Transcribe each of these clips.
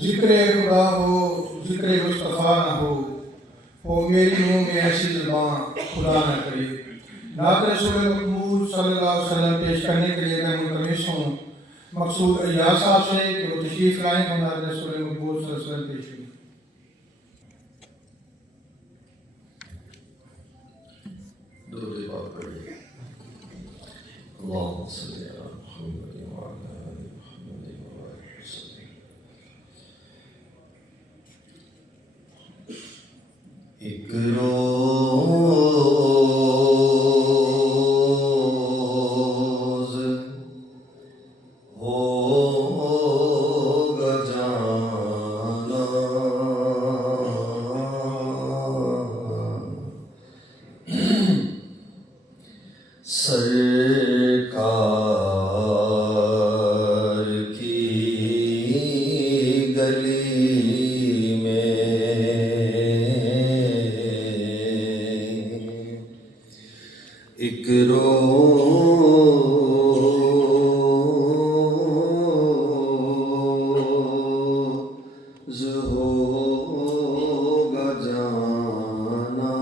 जिक्र खुदा हो, जिक्र मुस्तफ़ा ना हो मेरी मुँह में ऐसी ज़ुबान खुदा न करे। नात रसूल मकबूल सल्लल्लाहु अलैहि वसल्लम पेश करने के लिए मैं मुतमिस हूँ मकसूद अय्याज साहब से कि वो तशरीफ़ लाएँ और नात रसूल मकबूल सल्लल्लाहु अलैहि वसल्लम पेश करें। दुरूद पाक पढ़िए। अल्लाहुम्मा सल्ली अला मुहम्मद व अला आलि मुहम्मद व बारिक वसल्लिम। एक रोज़ होगा जाना, सरकार की गली में एक रोज़ होगा जाना,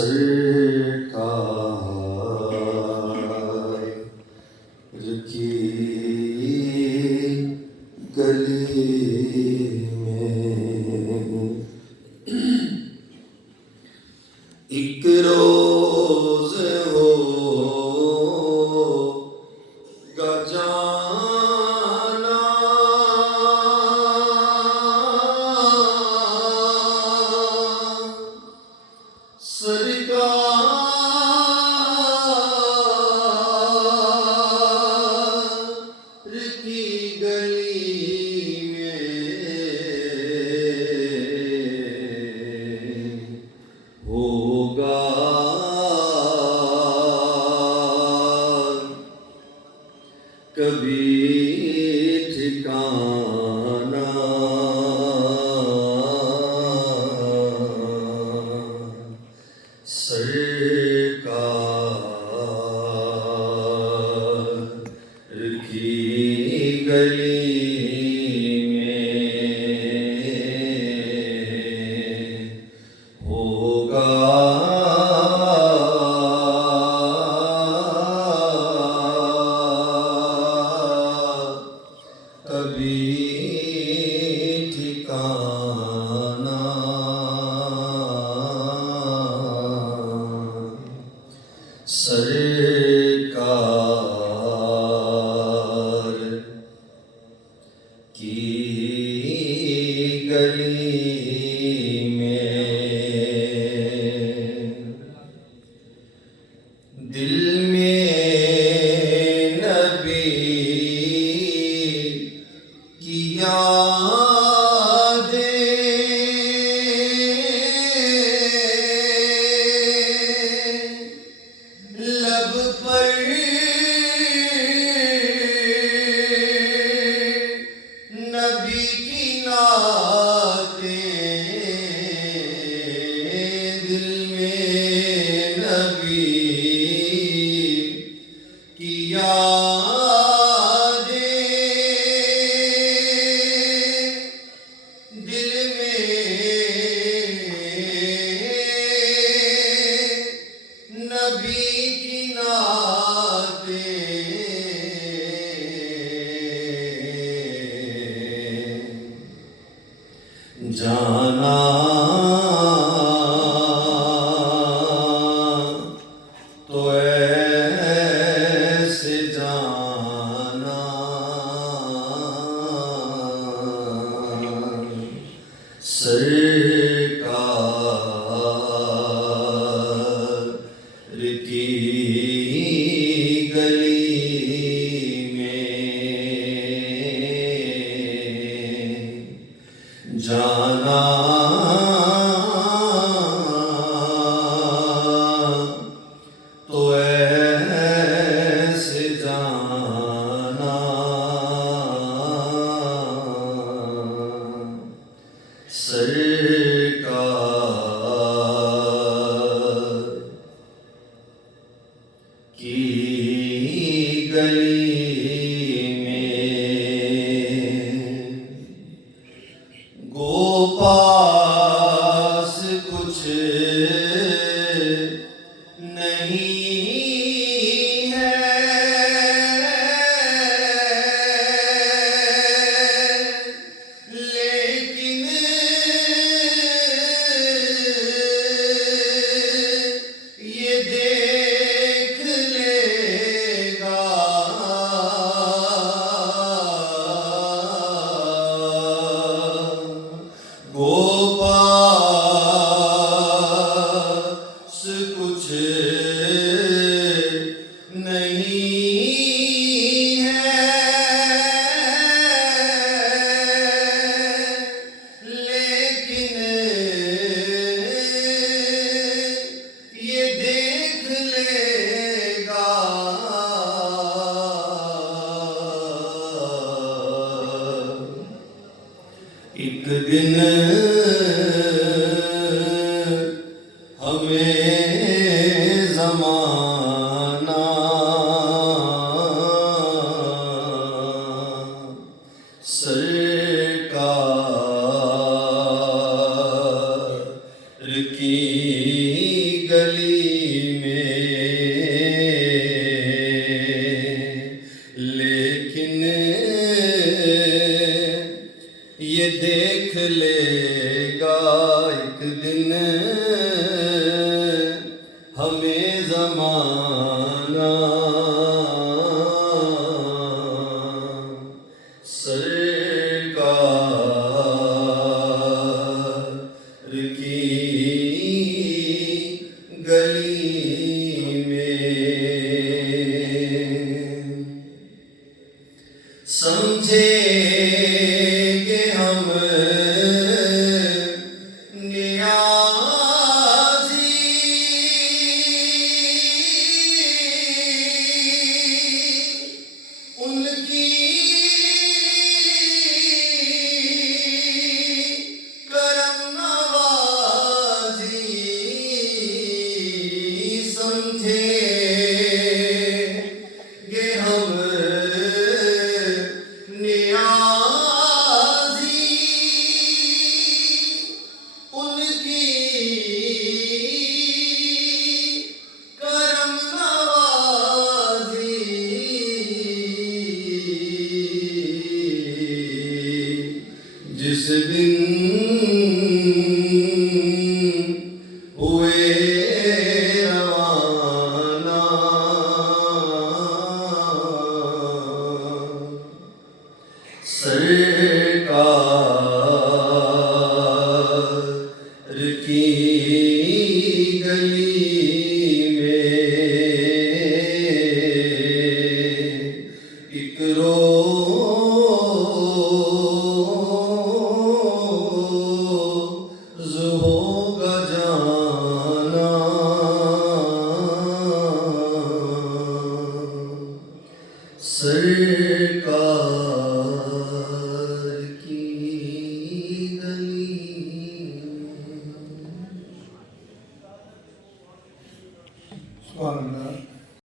सरकार की गली में एक रोज़ होगा जाना, सरकार की गली में होगा कभी ठिकाना, सरकार की गली में होगा कभी ठिकाना, सरकार की गली में दिल में नबी की यादें, लब पर नबी की नातें, दिल में नबी की यादें, दिल में नबी की नातें, जाना तो ऐसे जाना, सरकार की गली में जाना तो ऐसे जाना, सरकार की गली में गोपास कुछ नहीं है, लेकिन ये देख लेगा गोपास कुछ नहीं है, लेकिन ये देख लेगा एक दिन हमें ज़माना सरकार की गली में, लेकिन ये देख लेगा एक दिन हमें ज़माना सरकार की गली में। समझेंगे हम नियाज़ी उनकी करम नवाज़ी, समझेंगे हम नियाज़ी उनकी करम नवाज़ी, जिस दिन हुए रवाना सरकार की गली